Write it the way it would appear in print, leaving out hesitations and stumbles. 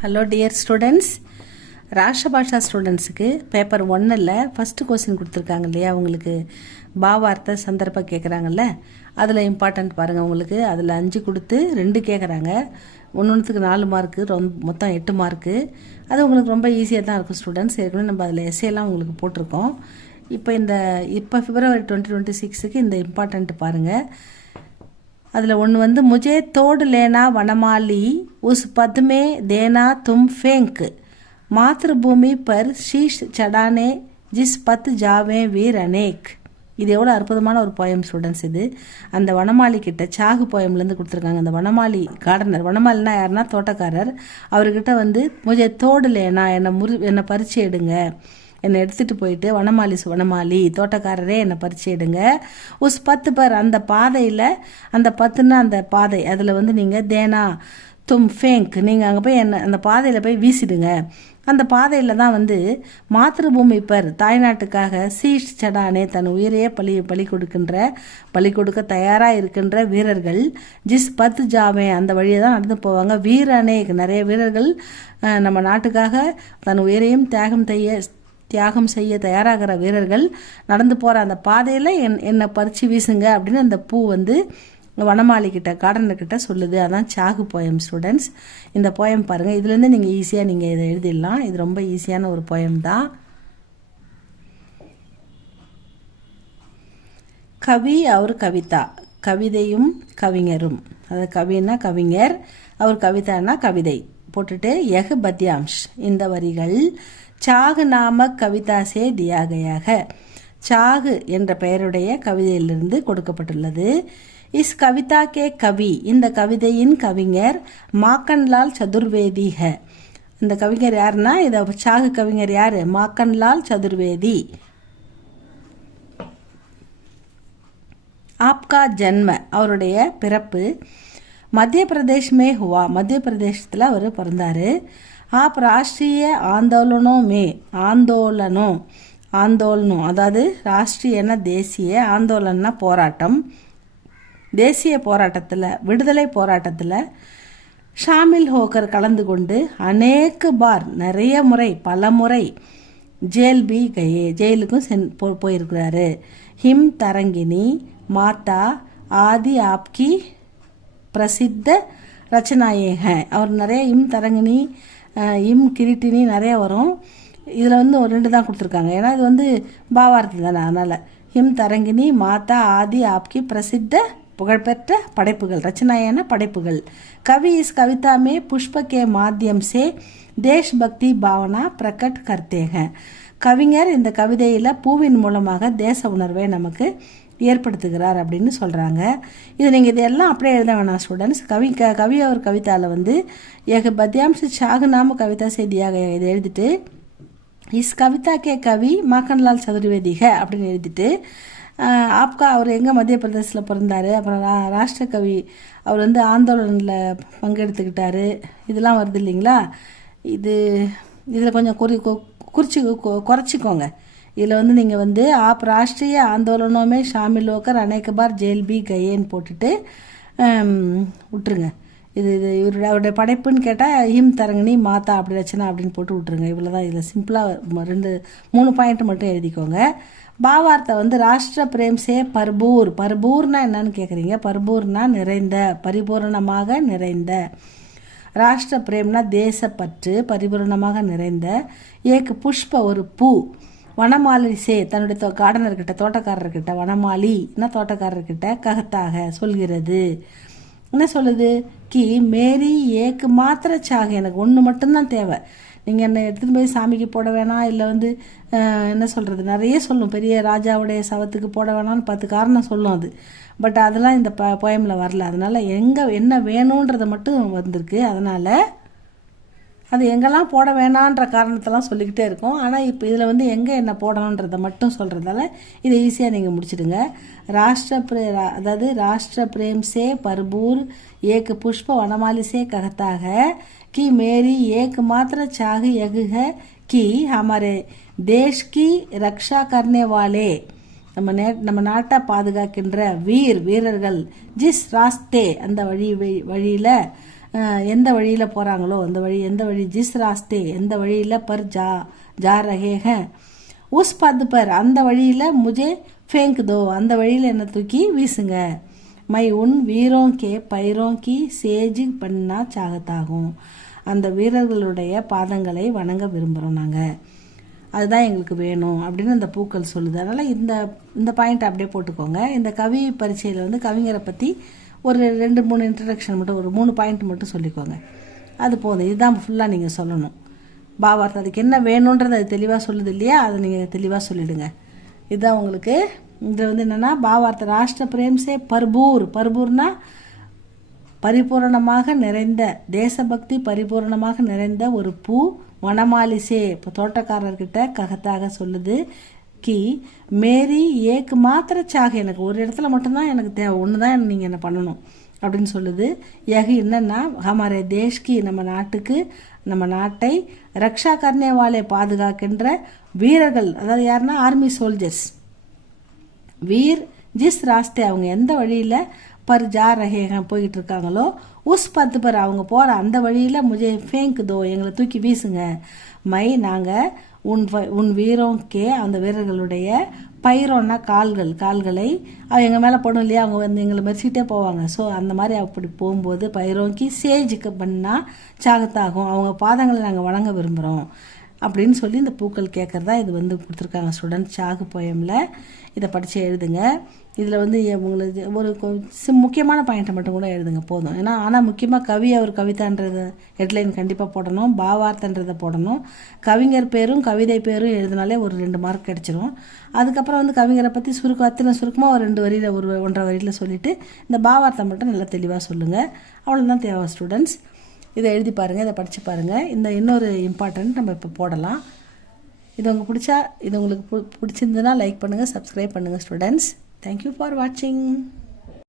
Hello dear students, ராஷ்டிர பாஷா ஸ்டூடெண்ட்ஸுக்கு paper 1ல் first question கொடுத்துருக்காங்க இல்லையா, உங்களுக்கு பாவார்த்த சந்தர்ப்பம் கேட்குறாங்கல்ல, அதில் இம்பார்ட்டன்ட் பாருங்கள். உங்களுக்கு அதில் 5 கொடுத்து 2 கேட்குறாங்க. ஒன்றுத்துக்கு 4 மார்க்கு, மொத்தம் 8 மார்க்கு. அது உங்களுக்கு ரொம்ப ஈஸியாக தான் இருக்கும் ஸ்டூடெண்ட்ஸ். ஏற்கனவே நம்ம அதில் எஸ்ஏலாம் உங்களுக்கு போட்டிருக்கோம். இப்போ பிப்ரவரி 2026க்கு இந்த இம்பார்ட்டன்ட் பாருங்கள். அதில் ஒன்று வந்து முஜே தோடு லேனா வனமாலி உஸ் பத் மே தேனா தும் ஃபேங்க் மாத்ருபூமி பர் ஷீஷ் சடானே ஜிஸ் பத் ஜாவே வீர் அனேக். இது எவ்வளோ அற்புதமான ஒரு போயம் ஸ்டூடெண்ட்ஸ். இது அந்த வனமாலி கிட்ட சாகு போயம்லேருந்து கொடுத்துருக்காங்க. அந்த வனமாலி கார்டனர், வனமாலினா யாருன்னா தோட்டக்காரர், அவர்கிட்ட வந்து முஜே தோடு லேனா என்னை பறிச்சு எடுங்க, என்னை எடுத்துகிட்டு போயிட்டு வனமாலி தோட்டக்காரரே என்னை பறிச்சு எடுங்க. உஸ் 10 பர் அந்த பாதையில், அந்த 10ன்னா அந்த பாதை, அதில் வந்து நீங்கள் தேனா தும் ஃபேங்க், நீங்கள் அங்கே போய் அந்த பாதையில் போய் வீசிடுங்க. அந்த பாதையில் தான் வந்து மாத்ருபூமி பர் தாய்நாட்டுக்காக சீஷ் சடானே தன் உயிரையே பலி கொடுக்க தயாராக இருக்கின்ற வீரர்கள் ஜிஸ் 10 ஜாவே அந்த வழியை தான் நடந்து போவாங்க. வீரனே நிறைய வீரர்கள் நம்ம நாட்டுக்காக தன் உயிரையும் தியாகம் செய்ய தயாராகிற வீரர்கள் நடந்து போகிற அந்த பாதையில் என்னை பறித்து வீசுங்க அப்படின்னு அந்த பூ வந்து வனமாலி கிட்ட, கார்டனர்கிட்ட சொல்லுது. அதான் சாகு போயம் ஸ்டூடெண்ட்ஸ். இந்த போயம் பாருங்கள், இதுலேருந்து நீங்கள் ஈஸியாக நீங்கள் இதை எழுதிடலாம். இது ரொம்ப ஈஸியான ஒரு போயம் தான். கவி அவர் கவிதா, கவிதையும் கவிஞரும். அதாவது கவின்னா கவிஞர், அவர் கவிதானா கவிதை போட்டுட்டு யஹ் பத்யாம்ஷ் இந்த வரிகள் சாகு நாம கவிதா சே தியாகையாக, சாகு என்ற பெயருடைய கவிதையிலிருந்து கொடுக்கப்பட்டுள்ளது. இஸ் கவிதா கே கவி இந்த கவிதையின் கவிஞர் மாக்கன்லால் சதுர்வேதி ஹ. இந்த கவிஞர் யாருன்னா, இதை சாகு கவிஞர் யாரு? மாக்கன்லால் சதுர்வேதி. ஆப்கா ஜன்ம அவருடைய பிறப்பு மத்திய பிரதேஷ் மே ஹுவா, மத்திய பிரதேசத்தில் அவர் பிறந்தார். ஆப் ராஷ்ட்ரிய ஆந்தோலனோ அதாவது ராஷ்ட்ரியன்னா தேசிய, ஆந்தோலன்னா போராட்டம், தேசிய போராட்டத்தில், விடுதலை போராட்டத்தில் ஷாமில் ஹோக்கர் கலந்து கொண்டு அநேக பார் நிறைய முறை, பல முறை ஜெயில் பி கயே ஜெயிலுக்கும் போயிருக்கிறாரு. ஹிம் தரங்கினி மாதா ஆதி ஆப்கி பிரசித்த ரச்சனாயேக, அவர் நிறைய இம் தரங்கினி இம் கிரீட்டினி நிறைய வரும். இதில் வந்து ஒரு 2 தான் கொடுத்துருக்காங்க, ஏன்னா இது வந்து பாவார்த்தம் தானே, அதனால் ஹிம் தரங்கினி மாதா ஆதி ஆப்கி பிரசித்த புகழ்பெற்ற படைப்புகள், ரச்சனாயான படைப்புகள். கவி இஸ் கவிதா மே புஷ்ப கே மாத்தியம் சே தேஷ் பக்தி பாவனா பிரகட் கர்த்தேக. கவிஞர் இந்த கவிதையில் பூவின் மூலமாக தேச உணர்வை நமக்கு ஏற்படுத்துகிறார் அப்படின்னு சொல்கிறாங்க. இது நீங்கள் இதெல்லாம் அப்படியே எழுத வேணாம் ஸ்டூடெண்ட்ஸ். கவி அவர் கவிதாவில் வந்து எக பத்யாம்ச சாகு நாம கவிதா செய்தியாக இதை எழுதிட்டு இஸ் கவிதா கே கவி மாக்கன்லால் சதுர்வேதிக அப்படின்னு எழுதிட்டு ஆப்கா அவர் எங்கே மத்திய பிரதேசத்தில் பிறந்தார், அப்புறம் ராஷ்டிர கவி அவர் வந்து ஆந்தோலனில் பங்கெடுத்துக்கிட்டாரு, இதெல்லாம் வருது இல்லைங்களா. இதில் கொஞ்சம் குறைச்சிக்கோங்க. இதில் வந்து நீங்கள் வந்து ஆப் ராஷ்ட்ரிய ஆந்தோலனோமே ஷாமில் ஹோக்கர் அநேக பார் ஜெயில் பி கயேன்னு போட்டுட்டு விட்டுருங்க. இது அவருடைய படைப்புன்னு கேட்டால் ஹிம் தரங்கினி மாதா அப்படி ரச்சனா அப்படின்னு போட்டு விட்டுருங்க. இவ்வளோ தான். இதில் சிம்பிளாக 3 பாயிண்ட் மட்டும் எழுதிக்கோங்க. பாவார்த்தை வந்து ராஷ்டிர பிரேம் சே பர்பூர்னா என்னன்னு கேட்குறீங்க. பர்பூர்னா நிறைந்த, பரிபூர்ணமாக நிறைந்த. ராஷ்டிர பிரேம்னா தேசப்பற்று, பரிபூர்ணமாக நிறைந்த. ஏக்கு புஷ்ப ஒரு பூ, வனமாலி சே தன்னுடைய கார்டனர்கிட்ட, தோட்டக்காரர்கிட்ட, வனமாலின்னா தோட்டக்காரர்கிட்ட ககத்தாக சொல்கிறது. என்ன சொல்லுது? கி மேரி ஏக்கு மாத்திர சாக, எனக்கு ஒன்று மட்டும்தான் தேவை, நீங்கள் என்னை எடுத்துகிட்டு போய் சாமிக்கு போட வேணாம், இல்லை வந்து என்ன சொல்கிறது, நிறைய சொல்லும், பெரிய ராஜாவுடைய சவத்துக்கு போட வேணாம்னு 10 காரணம் சொல்லும் அது. பட் அதெல்லாம் இந்த போயமில் வரல. அதனால் என்ன வேணுன்றதை மட்டும் வந்திருக்கு. அதனால் அது எங்கெல்லாம் போட வேணான்ற காரணத்தெல்லாம் சொல்லிக்கிட்டே இருக்கும். ஆனால் இப்போ இதில் வந்து எங்கே என்ன போடணுன்றதை மட்டும் சொல்கிறதால இதை ஈஸியாக நீங்கள் முடிச்சிடுங்க. ராஷ்டிர பிரேம் சே பர்பூர் ஏக் புஷ்ப வனமாலி சே ககத்தாக கி மேரி ஏக் மாத்திர சாகு யகுக கி ஹமாரே தேஷ் கி ரக்ஷா கர்னே வாலே, நம்ம நாட்டை பாதுகாக்கின்ற வீரர்கள் ஜிஸ் ராஸ்தே அந்த வழியில் எந்த வழியில் போகிறாங்களோ அந்த வழி, எந்த வழி, ஜிஸ் ராஸ்தே எந்த வழியில், பர் ஜா ரஹே ஹேன், உஸ் பத் பர் அந்த வழியில், முஜே ஃபேங்க் தோ அந்த வழியில் என்னை தூக்கி வீசுங்க, மை உன் வீரோं के पैरों की சேஜ் பண்ணா சாகத்தாகும் அந்த வீரர்களுடைய பாதங்களை வணங்க விரும்புகிறோம் நாங்கள், அதுதான் எங்களுக்கு வேணும் அப்படின்னு அந்த பூக்கள் சொல்லுது. அதனால் இந்த பாயிண்ட் அப்படியே போட்டுக்கோங்க. இந்த கவி பரீட்சையில் வந்து கவிஞரை பற்றி ஒரு 2-3 இன்ட்ரடக்ஷன் மட்டும், ஒரு 3 பாயிண்ட் மட்டும் சொல்லிக்கோங்க, அது போதும். இதுதான் ஃபுல்லாக நீங்கள் சொல்லணும். பாவார்த்தை அதுக்கு என்ன வேணுன்றதை அது தெளிவாக சொல்லுது இல்லையா, அதை நீங்கள் தெளிவாக சொல்லிவிடுங்க. இதுதான் உங்களுக்கு. இதில் வந்து என்னென்னா பாவார்த்தை ராஷ்டிர பிரேம்சே பர்பூர்னா பரிபூரணமாக நிறைந்த, தேசபக்தி பரிபூரணமாக நிறைந்த ஒரு பூ, வனமாலிசே இப்போ தோட்டக்காரர்கிட்ட ககத்தாக சொல்லுது, கி மேரி ஏக் மாத்திர சாக எனக்கு ஒரு இடத்துல மட்டும்தான் எனக்கு தேவை, ஒன்று தான் நீங்கள் என்ன பண்ணணும் அப்படின்னு சொல்லுது. யகு என்னன்னா ஹமாரே தேஷ்கி நம்ம நாட்டுக்கு, நம்ம நாட்டை ரக்ஷா கர்னே வாலே பாதுகாக்கின்ற வீரர்கள், அதாவது யாருன்னா ஆர்மி சோல்ஜர்ஸ், வீர் ஜிஸ் ராஸ்தே அவங்க எந்த வழியில், பர் ஜா ரஹேக போய்கிட்டு இருக்காங்களோ, உஸ் பத்து பர் அவங்க போகிற அந்த வழியில், முஜே ஃபேங்க் தோ எங்களை தூக்கி வீசுங்க, மை நாங்கள் உன் வீரோங்கே அந்த வீரர்களுடைய, பைரோன்னா கால்களை எங்கள் மேலே போடும் இல்லையா, அவங்க வந்து எங்களை மெரிச்சிக்கிட்டே போவாங்க. ஸோ அந்த மாதிரி அப்படி போகும்போது பைரோங்கி சேஜுக்கு பண்ணால் சாகத்தாகும் அவங்க பாதங்களை நாங்கள் வணங்க விரும்புகிறோம் அப்படின்னு சொல்லி இந்த பூக்கள் கேட்குறதா இது வந்து கொடுத்துருக்காங்க ஸ்டூடெண்ட். சாகு போயமில் இதை படித்து எழுதுங்க. இதில் வந்து உங்களுக்கு ஒரு முக்கியமான பாயிண்ட்டை மட்டும் கூட எழுதுங்க போதும். ஏன்னா ஆனால் முக்கியமாக கவி அவர் கவிதான்றத ஹெட்லைன் கண்டிப்பாக போடணும், பாவார்த்தன்றதை போடணும், கவிஞர் பேரும் கவிதை பேரும் எழுதினாலே ஒரு 2 மார்க் கிடச்சிரும். அதுக்கப்புறம் வந்து கவிஞரை பற்றி சுருக்கமாக ஒரு 2 வரியில் ஒரு 1.5 வரியில் சொல்லிவிட்டு இந்த பாவார்த்தை மட்டும் நல்லா தெளிவாக சொல்லுங்கள். அவ்வளோதான் தேவை ஸ்டூடெண்ட்ஸ். இதை எழுதி பாருங்கள், இதை படித்து பாருங்கள். இந்த இன்னொரு இம்பார்ட்டன்ட் நம்ம இப்போ போடலாம். இது உங்களுக்கு பிடிச்சிருந்ததுன்னா லைக் பண்ணுங்கள், சப்ஸ்கிரைப் பண்ணுங்கள் ஸ்டூடெண்ட்ஸ். தேங்க்யூ ஃபார் வாட்சிங்.